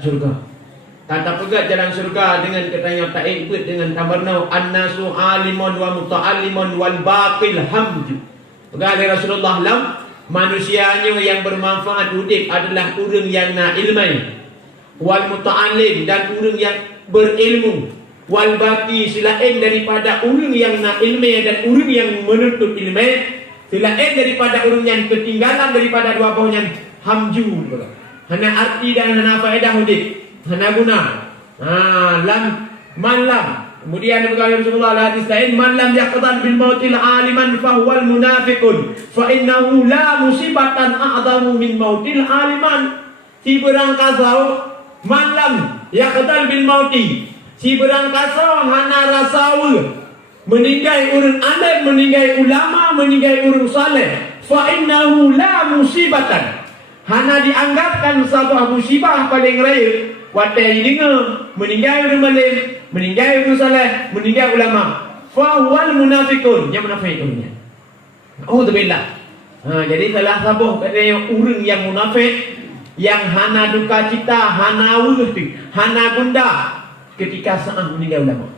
surga. Kata pegat jalan surga dengan katanya tak ikut dengan tabarnau annasu alimun wa muta'allimun wal baqil hamd. Pegat dari Rasulullah lam manusianya yang bermanfaat udik adalah orang yang na ilmai, wal muta'allim dan orang yang berilmu, wal baqi selain daripada orang yang na ilmai dan orang yang menuntut ilmai, selain daripada orang yang ketinggalan daripada dua bawahnya hamju. Hana arti dan hana faedah udik, hana guna. Lam malam. Kemudian berkata Rasulullah hadis lain, man lam yaqdan bil mautil aliman fahuwal munafiqun fa innahu la musibatan a'zamu min mautil aliman. Si berangkasau man lam yaqdan bil mauti, si berangkasau hana rasaul meninggai urang alim, meninggai ulama, meninggai urang saleh, fa innahu la musibatan, hana dianggapkan sebuah musibah paling raya. Watai dengar meninggal orang alim, meninggal orang saleh, meninggal ulama. Fa huwal munafiqun, yang munafiqunnya. Auzubillah. Jadi salah satu katanya orang yang munafik, yang hana duka cita, hana urus, hana gundah ketika saat meninggal ulama.